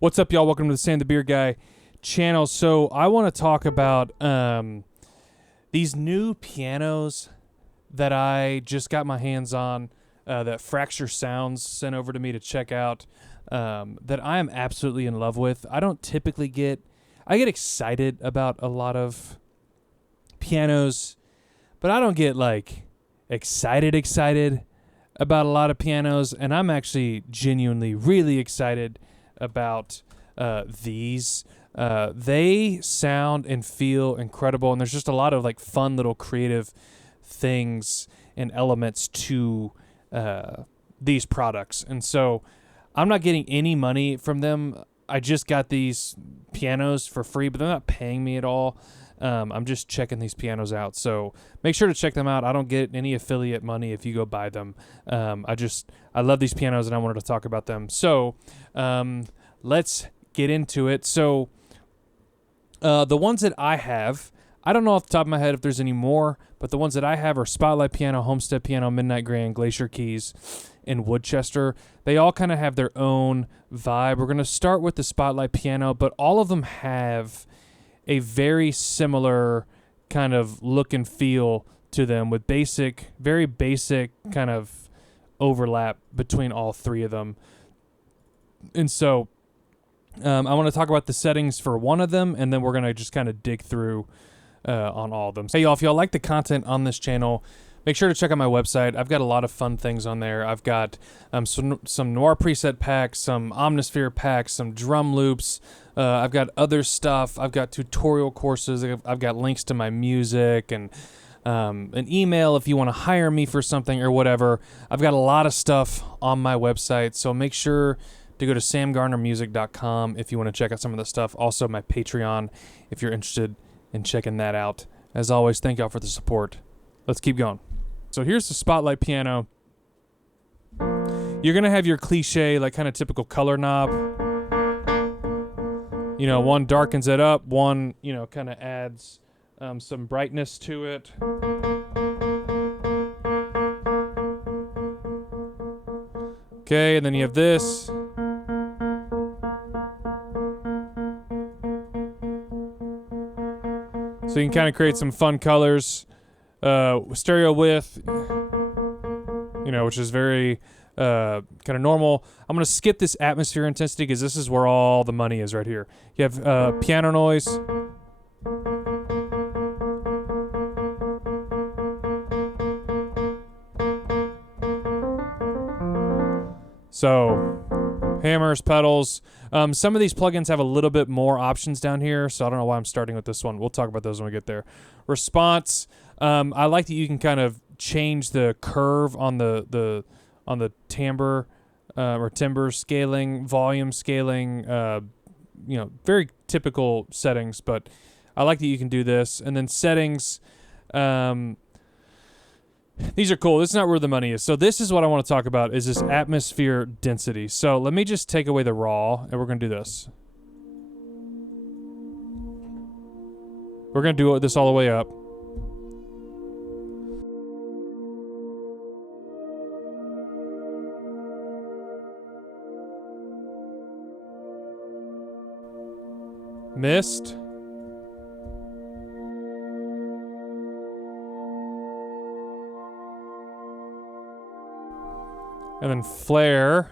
What's up, y'all? Welcome to the Sam the Beer Guy channel. So I want to talk about these new pianos that I just got my hands on, that Fracture Sounds sent over to me to check out, that I am absolutely in love with. I don't typically I get excited about a lot of pianos, but I don't get like excited about a lot of pianos, and I'm actually genuinely really excited about these. They sound and feel incredible, and there's just a lot of like fun little creative things and elements to these products. And so I'm not getting any money from them. I just got these pianos for free, but they're not paying me at all. I'm just checking these pianos out. So make sure to check them out. I don't get any affiliate money if you go buy them. I love these pianos, and I wanted to talk about them. So let's get into it. So the ones that I have, I don't know off the top of my head if there's any more, but the ones that I have are Spotlight Piano, Homestead Piano, Midnight Grand, Glacier Keys, and Woodchester. They all kind of have their own vibe. We're going to start with the Spotlight Piano, but all of them have a very similar kind of look and feel to them, with very basic kind of overlap between all three of them. And so I want to talk about the settings for one of them, and then we're going to just kind of dig through on all of them. So, hey, y'all, if y'all like the content on this channel, make sure to check out my website. I've got a lot of fun things on there. I've got some Noir preset packs, some Omnisphere packs, some drum loops. I've got other stuff. I've got tutorial courses. I've got links to my music and an email if you want to hire me for something or whatever. I've got a lot of stuff on my website, so make sure to go to samgarnermusic.com if you want to check out some of the stuff. Also, my Patreon if you're interested in checking that out. As always, thank y'all for the support. Let's keep going. So here's the Spotlight Piano. You're going to have your cliche, like kind of typical color knob. You know, one darkens it up, one, kind of adds some brightness to it. Okay, and then you have this. So you can kind of create some fun colors. Stereo width, which is very kind of normal. I'm going to skip this atmosphere intensity because this is where all the money is right here. You have piano noise. So hammers, pedals. Some of these plugins have a little bit more options down here, so I don't know why I'm starting with this one. We'll talk about those when we get there. Response. I like that you can kind of change the curve on the timbre or timbre scaling, volume scaling. Very typical settings, but I like that you can do this. And then settings. These are cool. This is not where the money is. So this is what I want to talk about, is this atmosphere density. So let me just take away the raw, and we're going to do this. We're going to do this all the way up. Mist. And then flare.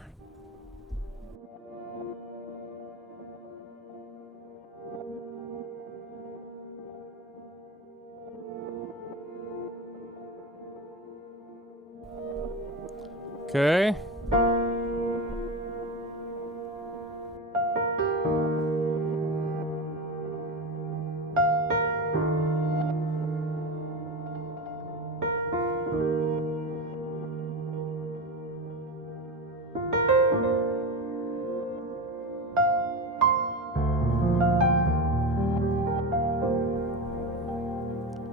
Okay.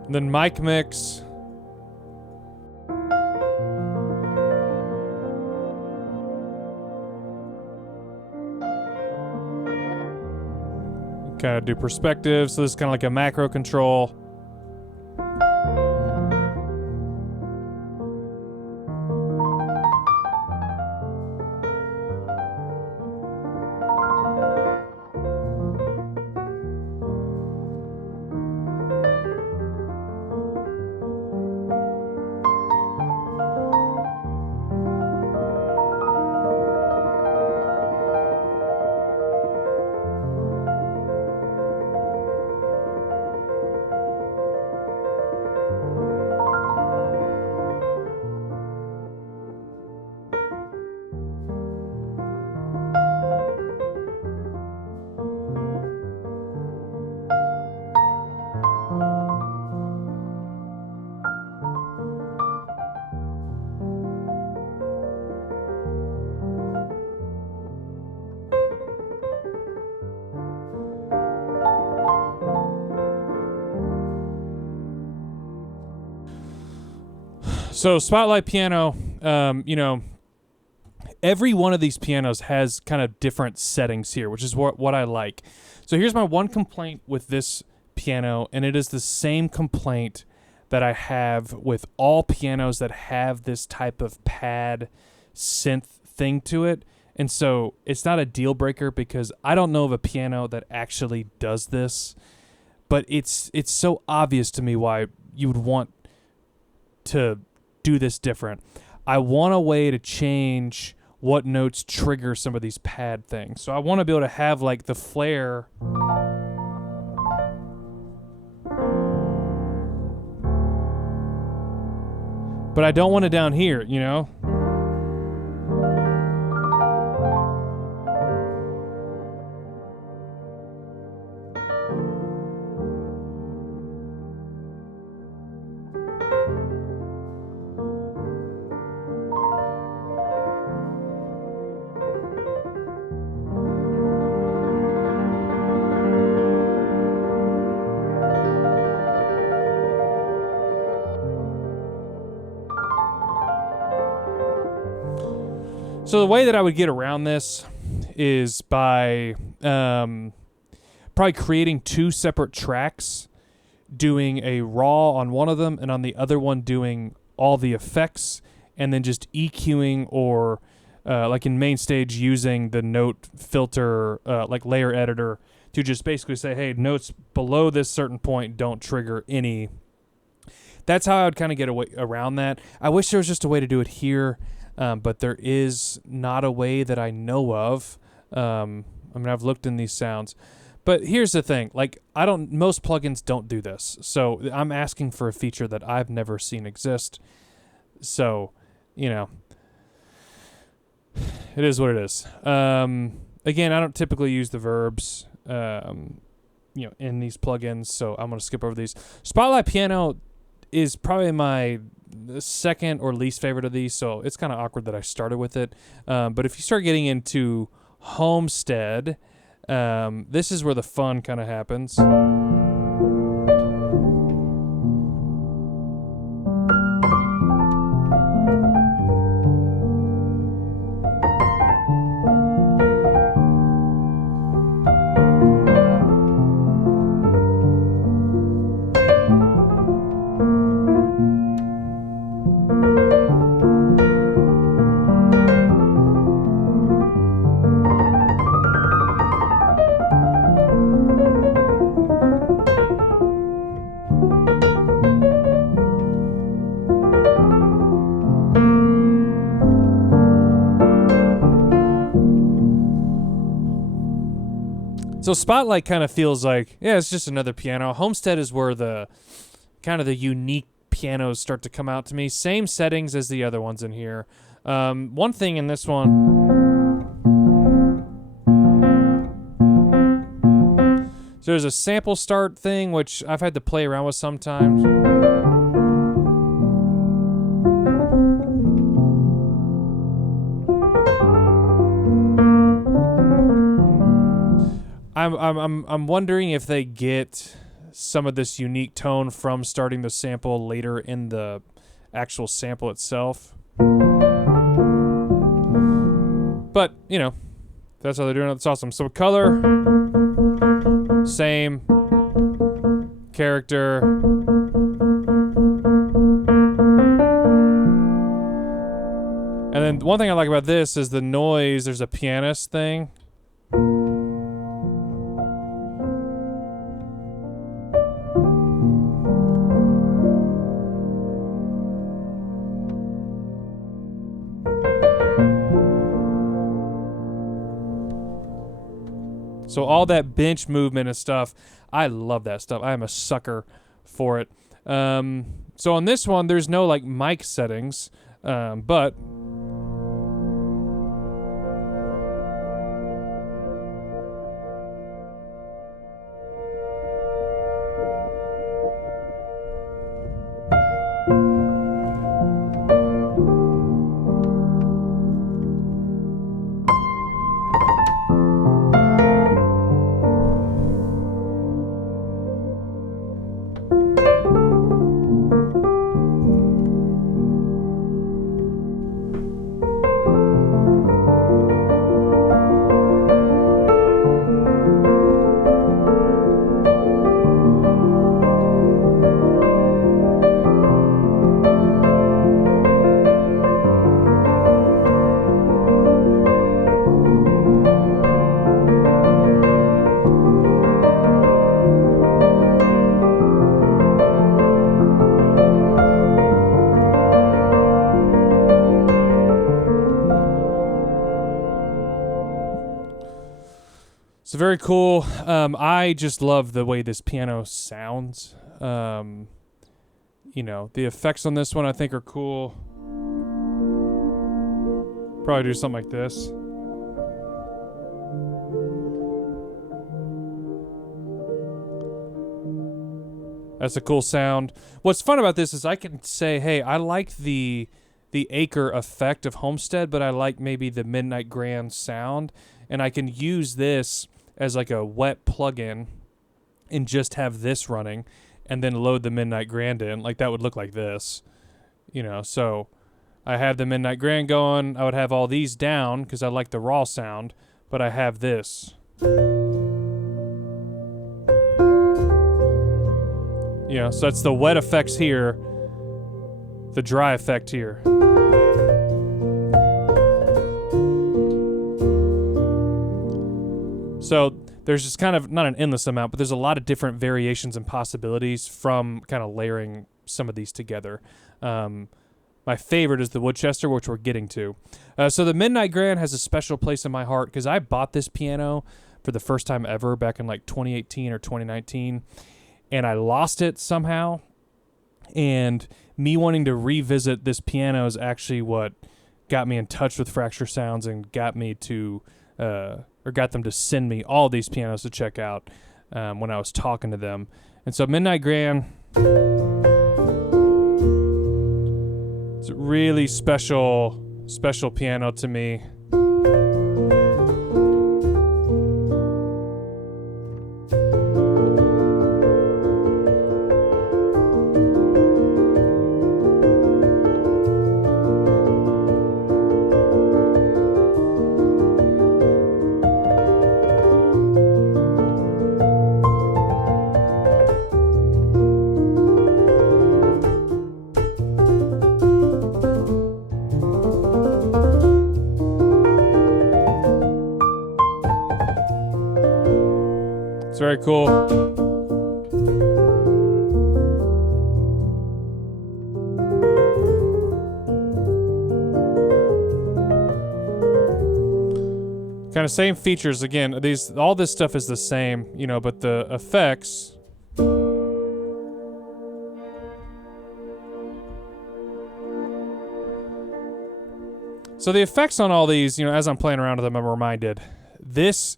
And then mic mix. Kind of do perspective. So this is kind of like a macro control. So Spotlight piano, every one of these pianos has kind of different settings here, which is what I like. So here's my one complaint with this piano, and it is the same complaint that I have with all pianos that have this type of pad synth thing to it. And so it's not a deal breaker because I don't know of a piano that actually does this, but it's so obvious to me why you would want to do this different. I want a way to change what notes trigger some of these pad things. So I want to be able to have like the flare but I don't want it down here, you know? So the way that I would get around this is by probably creating two separate tracks, doing a raw on one of them and on the other one doing all the effects, and then just EQing or like in main stage using the note filter like layer editor to just basically say, hey, notes below this certain point don't trigger any. That's how I would kind of get around that. I wish there was just a way to do it here. But there is not a way that I know of. I've looked in these sounds, but here's the thing: like, most plugins don't do this. So I'm asking for a feature that I've never seen exist. So, it is what it is. Again, I don't typically use the verbs, in these plugins, so I'm gonna skip over these. Spotlight piano is probably my second or least favorite of these, so it's kind of awkward that I started with it. But if you start getting into Homestead, this is where the fun kind of happens. So Spotlight kind of feels like, yeah, it's just another piano. Homestead is where the kind of the unique pianos start to come out to me. Same settings as the other ones in here. One thing in this one, so there's a sample start thing, which I've had to play around with sometimes. I'm wondering if they get some of this unique tone from starting the sample later in the actual sample itself. But, that's how they're doing it. That's awesome. So color, same. Character. And then one thing I like about this is the noise. There's a pianist thing. So all that bench movement and stuff, I love that stuff. I am a sucker for it. So on this one, there's no like mic settings, but So very cool. I just love the way this piano sounds. The effects on this one I think are cool. Probably do something like this. That's a cool sound. What's fun about this is I can say, hey, I like the acre effect of Homestead, but I like maybe the Midnight Grand sound, and I can use this as like a wet plugin and just have this running and then load the Midnight Grand in. Like that would look like this, so I have the Midnight Grand going. I would have all these down because I like the raw sound, but I have this. So that's the wet effects here, the dry effect here. So there's just kind of, not an endless amount, but there's a lot of different variations and possibilities from kind of layering some of these together. My favorite is the Woodchester, which we're getting to. So the Midnight Grand has a special place in my heart because I bought this piano for the first time ever back in like 2018 or 2019, and I lost it somehow. And me wanting to revisit this piano is actually what got me in touch with Fracture Sounds and got me to, or got them to send me all these pianos to check out when I was talking to them. And so Midnight Grand, it's a really special piano to me. It's very cool. Kind of same features again. All this stuff is the same, but the effects. So the effects on all these, as I'm playing around with them, I'm reminded this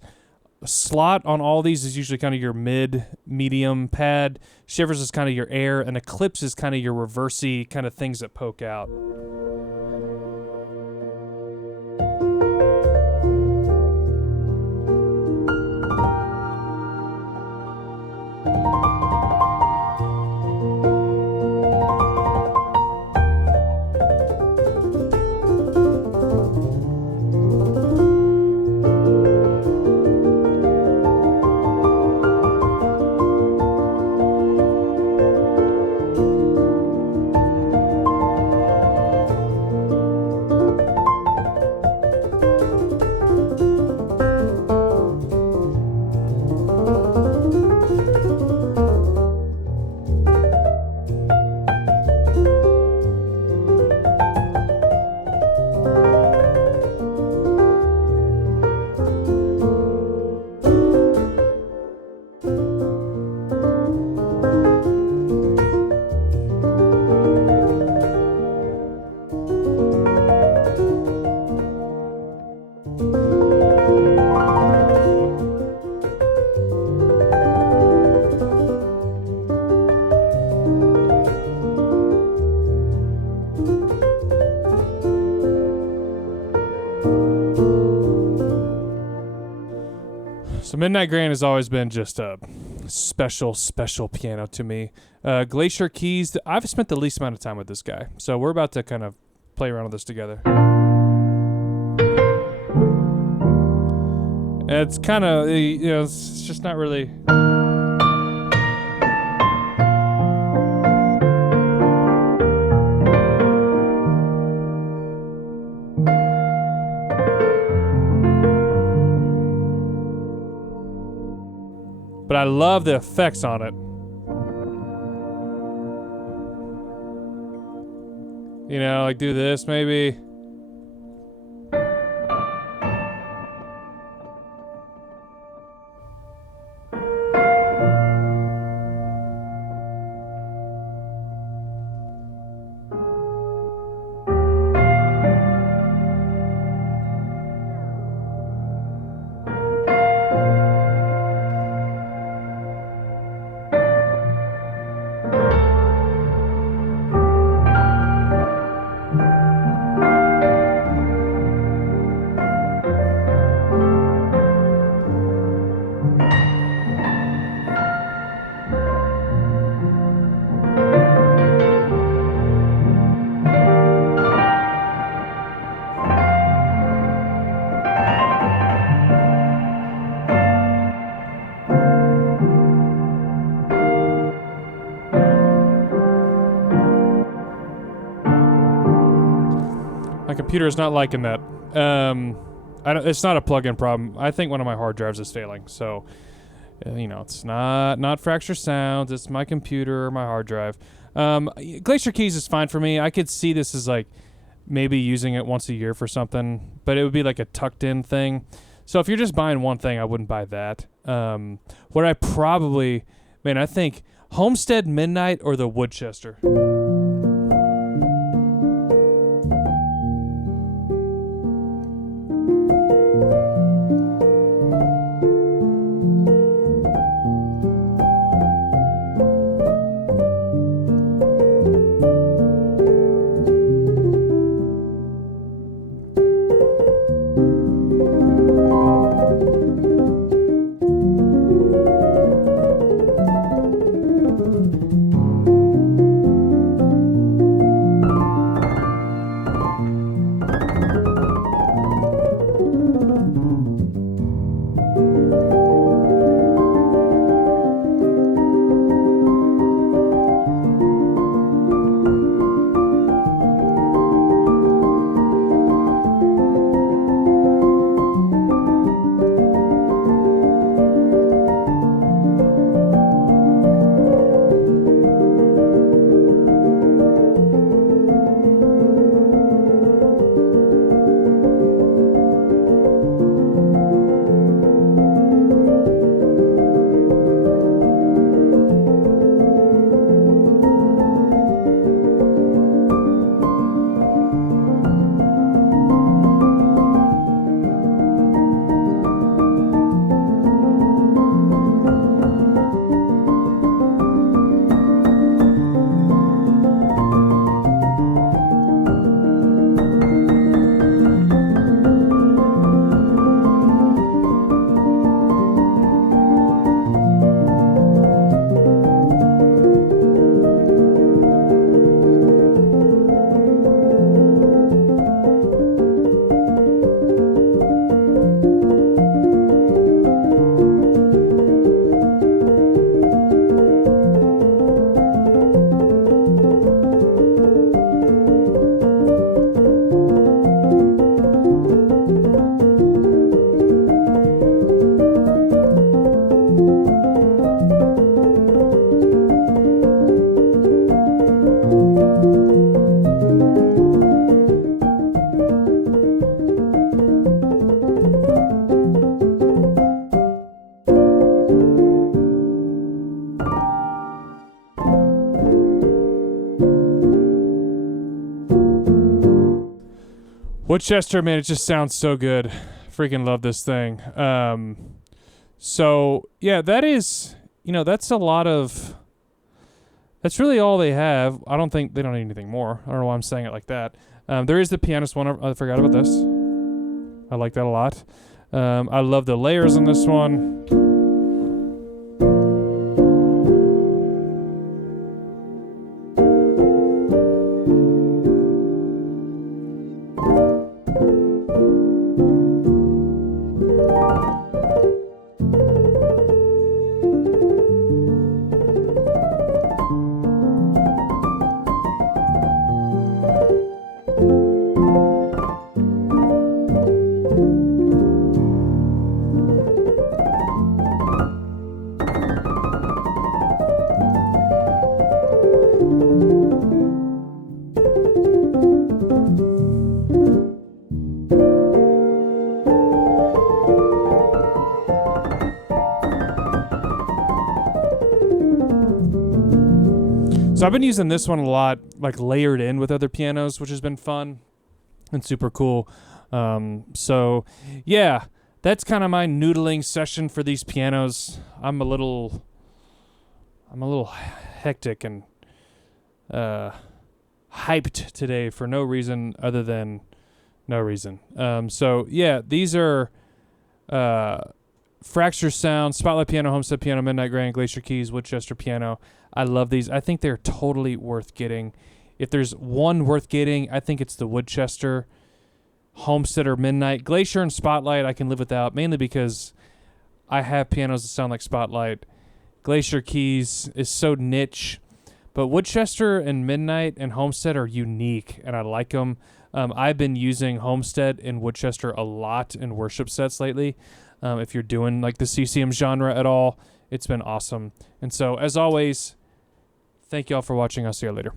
slot on all these is usually kind of your medium pad. Shivers is kind of your air, and Eclipse is kind of your reversey kind of things that poke out. So Midnight Grand has always been just a special piano to me. Glacier keys, I've spent the least amount of time with this guy. So we're about to kind of play around with this together. It's kind of, it's just not really... But I love the effects on it. Like do this maybe. computer is not liking that. It's not a plug-in problem. I think one of my hard drives is failing. So, it's not Fracture Sounds. It's my computer or my hard drive. Glacier Keys is fine for me. I could see this as like maybe using it once a year for something, but it would be like a tucked-in thing. So if you're just buying one thing, I wouldn't buy that. What I probably, I think Homestead Midnight or the Woodchester. Woodchester, man, it just sounds so good. Freaking love this thing. So yeah, that is, that's a lot of, that's really all they have. I don't think they don't need anything more. I don't know why I'm saying it like that. There is the pianist one. I forgot about this. I like that a lot. I love the layers on this one. So I've been using this one a lot, like layered in with other pianos, which has been fun and super cool. So yeah, that's kind of my noodling session for these pianos. I'm a little hectic and hyped today for no reason other than no reason. So yeah, these are Fracture Sound, Spotlight Piano, Homestead Piano, Midnight Grand, Glacier Keys, Woodchester Piano. I love these. I think they're totally worth getting. If there's one worth getting, I think it's the Woodchester, Homestead, or Midnight. Glacier and Spotlight I can live without, mainly because I have pianos that sound like Spotlight. Glacier Keys is so niche, but Woodchester and Midnight and Homestead are unique, and I like them. I've been using Homestead and Woodchester a lot in worship sets lately. If you're doing like the CCM genre at all, it's been awesome. And so, as always, thank y'all for watching. I'll see you later.